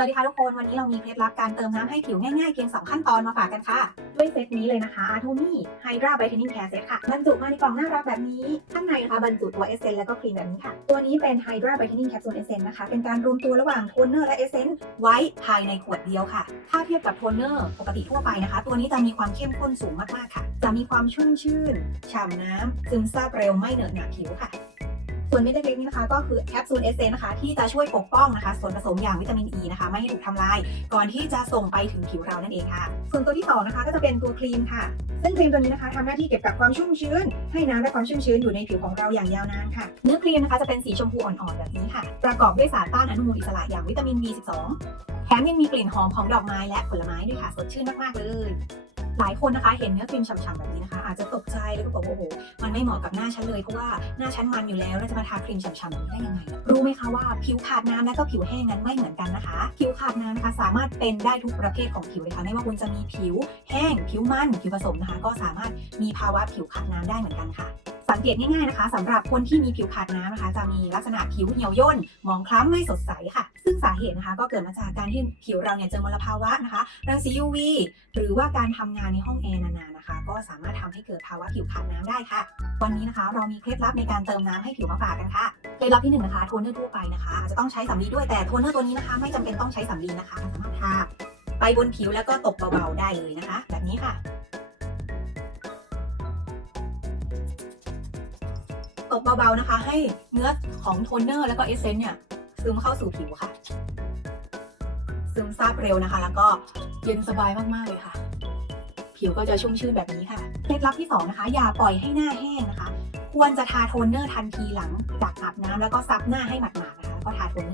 สวัสดีค่ะทุกคน วันนี้เรามีเคล็ดลับการเติมน้ำให้ผิวง่ายๆ เพียง 2 ขั้นตอนมาฝากกันค่ะ ด้วยเซตนี้เลยนะคะ a r t o m i Hydra Brightening Care Set ค่ะ บรรจุมาในกล่องน่ารักแบบนี้ ข้างในนะคะบรรจุตัวเอเซนแล้วก็ครีมแบบนี้ค่ะ ตัวนี้เป็น Hydra Brightening Capsule Essence นะคะ เป็นการรวมตัวระหว่างโทนเนอร์และเอเซนไว้ภายในขวดเดียวค่ะ ถ้าเทียบกับโทนเนอร์ปกติทั่วไปนะคะ ตัวนี้จะมีความเข้มข้นสูงมากๆค่ะ จะมีความชุ่มชื่นฉ่ำน้ำซึมซาบเร็วไม่เหนอะหนะผิวค่ะ ส่วนเม็ดเล็กๆนี้นะคะก็คือแคปซูลเอเซนนะคะที่จะช่วยปกป้องนะคะ ส่วนผสมอย่างวิตามินอ e ีนะคะ ไม่ให้ถูกทำลาย ก่อนที่จะส่งไปถึงผิวเรานั่นเองค่ะ ส่วนตัวที่สองนะคะก็จะเป็นตัวครีมค่ะ ซึ่งครีมตัวนี้นะคะทำหน้าที่เก็บกักความชุ่มชื้น ให้น้ำและความชุ่มชื้นอยู่ในผิวของเราอย่างยาวนานค่ะ เนื้อครีมนะคะจะเป็นสีชมพูอ่อนๆแบบนี้ค่ะ ประกอบด้วยสารต้านอนุมูลอิสระอย่างวิตามิน B12 แถมยังมีกลิ่นหอมของดอกไม้และผลไม้ด้วยค่ะสดชื่นมากๆเลย หลายคนนะคะเห็นเนื้อครีมฉ่ำๆแบบนี้นะคะ อาจจะตกใจแล้วก็บอกว่าโอ้โหมันไม่เหมาะกับหน้าฉันเลยเพราะว่าหน้าฉันมันอยู่แล้วเราจะมาทาครีมฉ่ำๆแบบนี้ได้ยังไง รู้ไหมคะว่าผิวขาดน้ำและก็ผิวแห้งนั้นไม่เหมือนกันนะคะ ผิวขาดน้ำนะคะสามารถเป็นได้ทุกประเภทของผิวเลยค่ะไม่ว่าคุณจะมีผิวแห้ง ผิวมันผิวผสมนะคะ ก็สามารถมีภาวะผิวขาดน้ำได้เหมือนกันค่ะ สังเกตง่ายๆนะคะสำหรับคนที่มีผิวขาดน้ำนะคะ จะมีลักษณะผิวเหี่ยวย่นหมองคล้ำไม่สดใสค่ะ ซึ่งสาเหตุนะคะ ก็เกิดมาจากการที่ผิวเราเนี่ยเจอมลภาวะนะคะรังสี UV หรือว่าการทำงานในห้องแอร์นานๆนะคะ ก็สามารถทำให้เกิดภาวะผิวขาดน้ำได้ค่ะ วันนี้นะคะ เรามีเคล็ดลับในการเติมน้ำให้ผิวมาฝากกันค่ะเคล็ดลับที่หนึ่งนะคะโทนเนอร์ทั่วไปนะคะอาจจะต้องใช้สำลีด้วยแต่โทนเนอร์ตัวนี้นะคะ ไม่จำเป็นต้องใช้สำลีนะคะสามารถทาไปบนผิวแล้วก็ตบเบาๆได้เลยนะคะ แบบนี้ค่ะ ตบเบาๆนะคะ ให้เนื้อของโทนเนอร์แล้วก็เอเซนต์เนี่ยซึมเข้าสู่ผิวค่ะ ซึมซาบเร็วนะคะ แล้วก็เย็นสบายมากๆเลยค่ะ ผิวก็จะชุ่มชื่นแบบนี้ค่ะเคล็ดลับที่สองนะคะอย่าปล่อยให้หน้าแห้งนะคะ ควรจะทาโทนเนอร์ทันทีหลังจากอาบน้ำแล้วก็ซับหน้าให้หมาดๆนะคะแล้วก็ทาโทน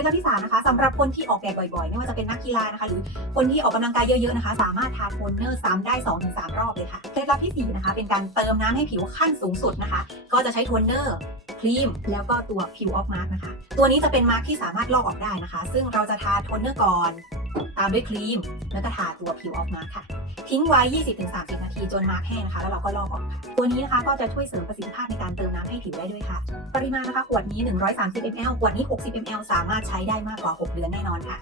เคล็ดลับที่สามนะคะสำหรับคนที่ออกแดดบ่อยๆ ไม่ว่าจะเป็นนักกีฬานะคะ หรือคนที่ออกกำลังกายเยอะๆนะคะ สามารถทาโทนเนอร์ซ้ำได้2-3รอบเลยค่ะเคล็ดลับที่สี่นะคะเป็นการเติมน้ำให้ผิวขั้นสูงสุดนะคะ ก็จะใช้โทนเนอร์ครีมแล้วก็ตัวผิวออฟมาร์กนะคะ ตัวนี้จะเป็นมาร์กที่สามารถลอกออกได้นะคะ ซึ่งเราจะทาโทนเนอร์ก่อน ตามด้วยครีม แล้วก็ทาตัวผิวออกมาค่ะ ทิ้งไว้ 20-30 นาทีจนมาร์กแห้งนะคะ แล้วเราก็ลอกออกค่ะ ตัวนี้นะคะก็จะช่วยเสริมประสิทธิภาพในการเติมน้ำให้ผิวได้ด้วยค่ะ ปริมาณนะคะขวดนี้ 130 ml ขวดนี้ 60 ml สามารถใช้ได้มากกว่า 6 เดือนแน่นอนค่ะ